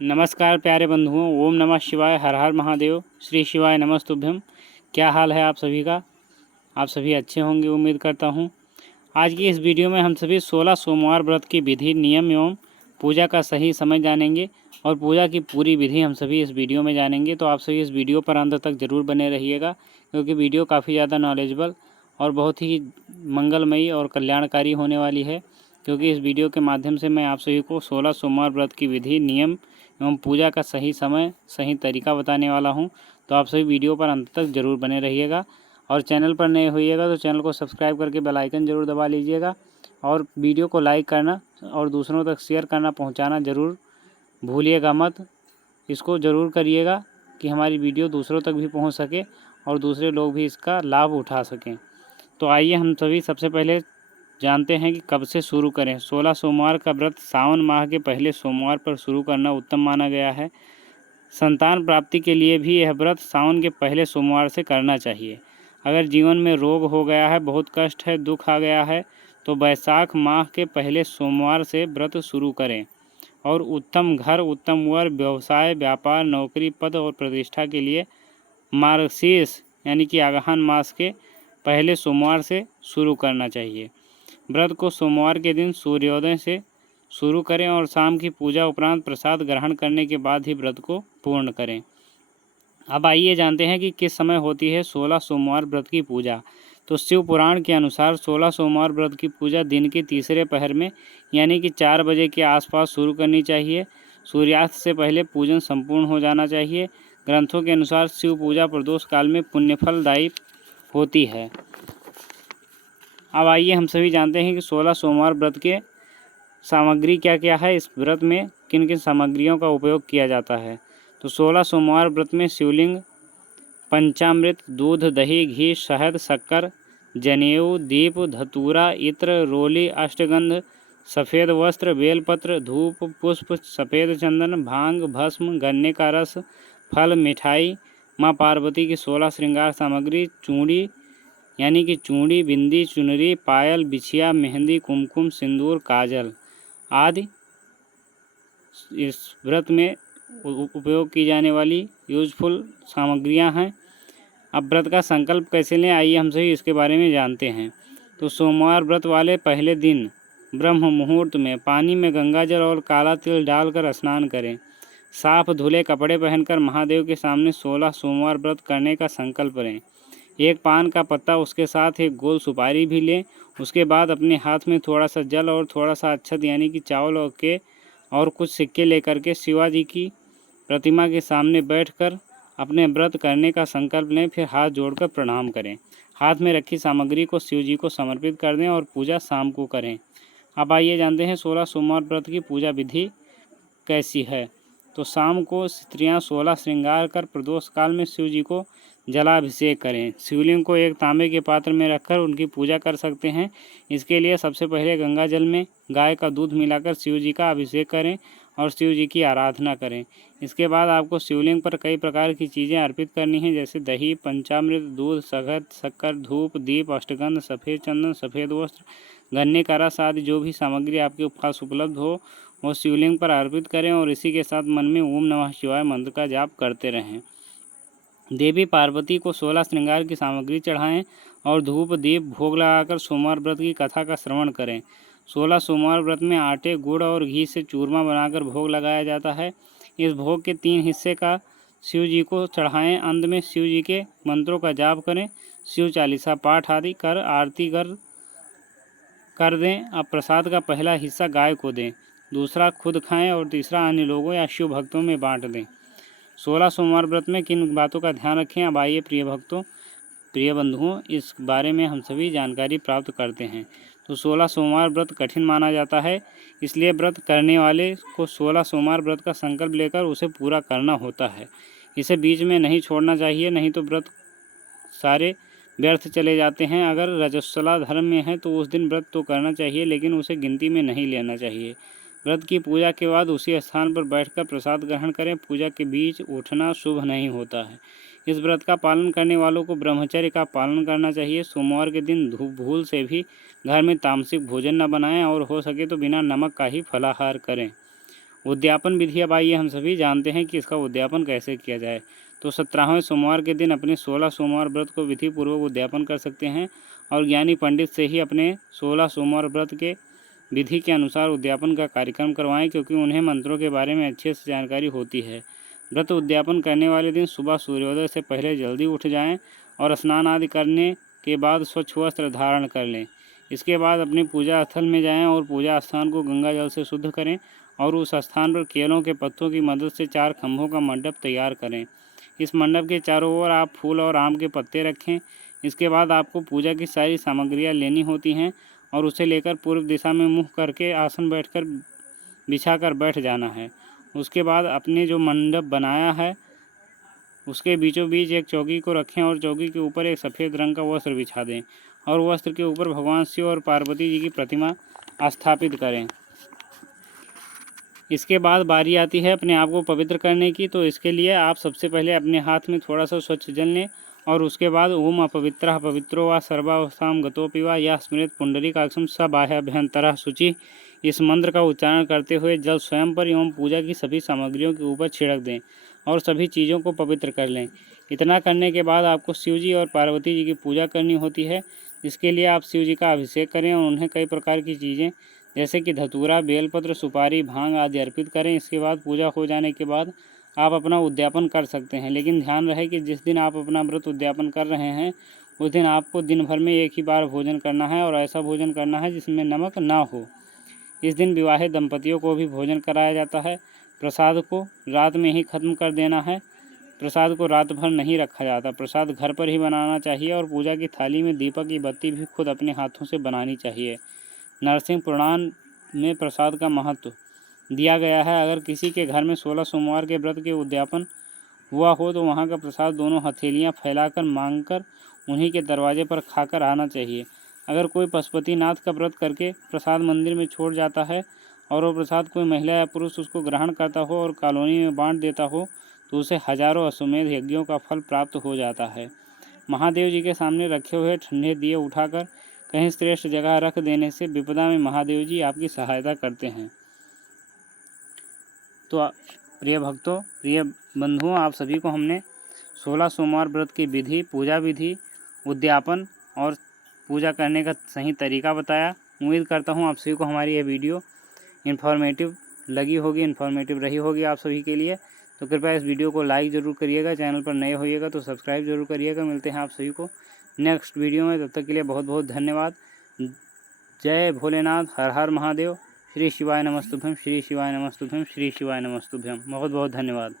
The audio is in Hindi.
नमस्कार प्यारे बंधुओं, ओम नमः शिवाय, हर हर महादेव, श्री शिवाय नमस्तुभ्यम। क्या हाल है आप सभी का? आप सभी अच्छे होंगे उम्मीद करता हूँ। आज की इस वीडियो में हम सभी 16 सोमवार व्रत की विधि, नियम एवं पूजा का सही समय जानेंगे और पूजा की पूरी विधि हम सभी इस वीडियो में जानेंगे। तो आप सभी इस वीडियो पर अंत तक ज़रूर बने रहिएगा, क्योंकि वीडियो काफ़ी ज़्यादा नॉलेजेबल और बहुत ही मंगलमयी और कल्याणकारी होने वाली है। क्योंकि इस वीडियो के माध्यम से मैं आप सभी को 16 सोमवार व्रत की विधि, नियम एवं पूजा का सही समय, सही तरीका बताने वाला हूं। तो आप सभी वीडियो पर अंत तक ज़रूर बने रहिएगा और चैनल पर नए होइएगा तो चैनल को सब्सक्राइब करके बेल आइकन ज़रूर दबा लीजिएगा और वीडियो को लाइक करना और दूसरों तक शेयर करना, पहुंचाना ज़रूर भूलिएगा मत। इसको ज़रूर करिएगा कि हमारी वीडियो दूसरों तक भी पहुँच सके और दूसरे लोग भी इसका लाभ उठा सकें। तो आइए हम सभी सबसे पहले जानते हैं कि कब से शुरू करें। 16 सोमवार का व्रत सावन माह के पहले सोमवार पर शुरू करना उत्तम माना गया है। संतान प्राप्ति के लिए भी यह व्रत सावन के पहले सोमवार से करना चाहिए। अगर जीवन में रोग हो गया है, बहुत कष्ट है, दुख आ गया है, तो वैशाख माह के पहले सोमवार से व्रत शुरू करें। और उत्तम घर, उत्तम वर, व्यवसाय, व्यापार, नौकरी, पद और प्रतिष्ठा के लिए मार्गशीर्ष यानी कि आगहन मास के पहले सोमवार से शुरू करना चाहिए। व्रत को सोमवार के दिन सूर्योदय से शुरू करें और शाम की पूजा उपरांत प्रसाद ग्रहण करने के बाद ही व्रत को पूर्ण करें। अब आइए जानते हैं कि किस समय होती है 16 सोमवार व्रत की पूजा। तो शिव पुराण के अनुसार 16 सोमवार व्रत की पूजा दिन के तीसरे पहर में यानी कि 4 बजे के आसपास शुरू करनी चाहिए। सूर्यास्त से पहले पूजन संपूर्ण हो जाना चाहिए। ग्रंथों के अनुसार शिव पूजा प्रदोष काल में पुण्यफलदायी होती है। अब आइए हम सभी जानते हैं कि 16 सोमवार व्रत के सामग्री क्या क्या है, इस व्रत में किन किन सामग्रियों का उपयोग किया जाता है। तो 16 सोमवार व्रत में शिवलिंग, पंचामृत, दूध, दही, घी, शहद, शक्कर, जनेऊ, दीप, धतूरा, इत्र, रोली, अष्टगंध, सफ़ेद वस्त्र, बेलपत्र, धूप, पुष्प, सफ़ेद चंदन, भांग, भस्म, गन्ने का रस, फल, मिठाई, माँ पार्वती की 16 श्रृंगार सामग्री, चूड़ी यानी कि चूड़ी, बिंदी, चुनरी, पायल, बिछिया, मेहंदी, कुमकुम, सिंदूर, काजल आदि इस व्रत में उपयोग की जाने वाली यूजफुल सामग्रियां हैं। अब व्रत का संकल्प कैसे लें, आइए हम सभी इसके बारे में जानते हैं। तो सोमवार व्रत वाले पहले दिन ब्रह्म मुहूर्त में पानी में गंगाजल और काला तिल डालकर स्नान करें। साफ धुले कपड़े पहनकर महादेव के सामने 16 सोमवार व्रत करने का संकल्प लें। एक पान का पत्ता, उसके साथ एक गोल सुपारी भी लें। उसके बाद अपने हाथ में थोड़ा सा जल और थोड़ा सा अक्षत यानी कि चावल और कुछ सिक्के लेकर के शिवाजी की प्रतिमा के सामने बैठकर अपने व्रत करने का संकल्प लें। फिर हाथ जोड़कर प्रणाम करें। हाथ में रखी सामग्री को शिव जी को समर्पित कर दें और पूजा शाम को करें। अब आइए जानते हैं 16 सोमवार व्रत की पूजा विधि कैसी है। तो शाम को स्त्रियां 16 श्रृंगार कर प्रदोष काल में शिव जी को जलाभिषेक करें। शिवलिंग को एक तांबे के पात्र में रखकर उनकी पूजा कर सकते हैं। इसके लिए सबसे पहले गंगा जल में गाय का दूध मिलाकर शिव जी का अभिषेक करें और शिव जी की आराधना करें। इसके बाद आपको शिवलिंग पर कई प्रकार की चीज़ें अर्पित करनी हैं, जैसे दही, पंचामृत, दूध, शहद, शक्कर, धूप, दीप, अष्टगंध, सफ़ेद चंदन, सफ़ेद वस्त्र, गन्ने का रस आदि जो भी सामग्री आपके पास उपलब्ध हो वो शिवलिंग पर अर्पित करें और इसी के साथ मन में ओम नमः शिवाय मंत्र का जाप करते रहें। देवी पार्वती को 16 श्रृंगार की सामग्री चढ़ाएं और धूप, दीप, भोग लगाकर सोमवार व्रत की कथा का श्रवण करें। 16 सोमवार व्रत में आटे, गुड़ और घी से चूरमा बनाकर भोग लगाया जाता है। इस भोग के 3 हिस्से का शिव जी को चढ़ाएं। अंत में शिव जी के मंत्रों का जाप करें। शिव चालीसा पाठ आदि कर आरती कर दें। अब प्रसाद का पहला हिस्सा गाय को दें, दूसरा खुद खाएं और तीसरा अन्य लोगों या शिव भक्तों में बांट दें। 16 सोमवार व्रत में किन बातों का ध्यान रखें, अब आइए प्रिय बंधुओं इस बारे में हम सभी जानकारी प्राप्त करते हैं। तो 16 सोमवार व्रत कठिन माना जाता है, इसलिए व्रत करने वाले को 16 सोमवार व्रत का संकल्प लेकर उसे पूरा करना होता है। इसे बीच में नहीं छोड़ना चाहिए, नहीं तो व्रत सारे व्यर्थ चले जाते हैं। अगर रजस्वला धर्म में है तो उस दिन व्रत तो करना चाहिए, लेकिन उसे गिनती में नहीं लेना चाहिए। व्रत की पूजा के बाद उसी स्थान पर बैठकर प्रसाद ग्रहण करें। पूजा के बीच उठना शुभ नहीं होता है। इस व्रत का पालन करने वालों को ब्रह्मचर्य का पालन करना चाहिए। सोमवार के दिन भूल से भी घर में तामसिक भोजन न बनाएं और हो सके तो बिना नमक का ही फलाहार करें। उद्यापन विधि अब आइए हम सभी जानते हैं कि इसका उद्यापन कैसे किया जाए। तो 17वें सोमवार के दिन अपने 16 सोमवार व्रत को विधि पूर्वक उद्यापन कर सकते हैं और ज्ञानी पंडित से ही अपने 16 सोमवार व्रत के विधि के अनुसार उद्यापन का कार्यक्रम करवाएं, क्योंकि उन्हें मंत्रों के बारे में अच्छे से जानकारी होती है। व्रत उद्यापन करने वाले दिन सुबह सूर्योदय से पहले जल्दी उठ जाएं और स्नान आदि करने के बाद स्वच्छ वस्त्र धारण कर लें। इसके बाद अपने पूजा स्थल में जाएं और पूजा स्थान को गंगा जल से शुद्ध करें और उस स्थान पर केलों के पत्तों की मदद से 4 खंभों का मंडप तैयार करें। इस मंडप के चारों ओर आप फूल और आम के पत्ते रखें। इसके बाद आपको पूजा की सारी सामग्रियां लेनी होती हैं और उसे लेकर पूर्व दिशा में मुँह करके आसन बिछाकर बैठ जाना है। उसके बाद अपने जो मंडप बनाया है उसके बीचों बीच एक चौकी को रखें और चौकी के ऊपर एक सफ़ेद रंग का वस्त्र बिछा दें और वस्त्र के ऊपर भगवान शिव और पार्वती जी की प्रतिमा स्थापित करें। इसके बाद बारी आती है अपने आप को पवित्र करने की। तो इसके लिए आप सबसे पहले अपने हाथ में थोड़ा सा स्वच्छ जल लें और उसके बाद ओम अपवित्रः पवित्रो वा सर्वावस्थां गतोऽपि वा यः स्मरेत् पुंडरीकाक्षं स बाह्याभ्यन्तरः शुचिः, इस मंत्र का उच्चारण करते हुए जल स्वयं पर एवं पूजा की सभी सामग्रियों के ऊपर छिड़क दें और सभी चीज़ों को पवित्र कर लें। इतना करने के बाद आपको शिव जी और पार्वती जी की पूजा करनी होती है। इसके लिए आप शिव जी का अभिषेक करें और उन्हें कई प्रकार की चीज़ें जैसे कि धतूरा, बेलपत्र, सुपारी, भांग आदि अर्पित करें। इसके बाद पूजा हो जाने के बाद आप अपना उद्यापन कर सकते हैं। लेकिन ध्यान रहे कि जिस दिन आप अपना व्रत उद्यापन कर रहे हैं उस दिन आपको दिन भर में एक ही बार भोजन करना है और ऐसा भोजन करना है जिसमें नमक ना हो। इस दिन विवाहित दंपतियों को भी भोजन कराया जाता है। प्रसाद को रात में ही खत्म कर देना है। प्रसाद को रात भर नहीं रखा जाता। प्रसाद घर पर ही बनाना चाहिए और पूजा की थाली में दीपक की बत्ती भी खुद अपने हाथों से बनानी चाहिए। नरसिंह पुराण में प्रसाद का महत्व दिया गया है। अगर किसी के घर में 16 सोमवार के व्रत के उद्यापन हुआ हो तो वहाँ का प्रसाद दोनों हथेलियाँ फैलाकर मांगकर उन्हीं के दरवाजे पर खाकर आना चाहिए। अगर कोई पशुपतिनाथ का व्रत करके प्रसाद मंदिर में छोड़ जाता है और वो प्रसाद कोई महिला या पुरुष उसको ग्रहण करता हो और कॉलोनी में बांट देता हो तो उसे हजारों अश्वमेध यज्ञों का फल प्राप्त हो जाता है। महादेव जी के सामने रखे हुए ठंडे दिए उठाकर कहीं श्रेष्ठ जगह रख देने से विपदा में महादेव जी आपकी सहायता करते हैं। तो प्रिय भक्तों, प्रिय बंधुओं, आप सभी को हमने 16 सोमवार व्रत की विधि, पूजा विधि, उद्यापन और पूजा करने का सही तरीका बताया। उम्मीद करता हूँ आप सभी को हमारी यह वीडियो इन्फॉर्मेटिव लगी होगी, इन्फॉर्मेटिव रही होगी आप सभी के लिए। तो कृपया इस वीडियो को लाइक ज़रूर करिएगा। चैनल पर नए होइएगा तो सब्सक्राइब जरूर करिएगा। मिलते हैं आप सभी को नेक्स्ट वीडियो में। तब तक के लिए बहुत बहुत धन्यवाद। जय भोलेनाथ, हर हर महादेव। श्री शिवाय नमस्तुभ्यम, श्री शिवाय नमस्तुभ्यम, श्री शिवाय नमस्तुभ्यम। बहुत बहुत धन्यवाद।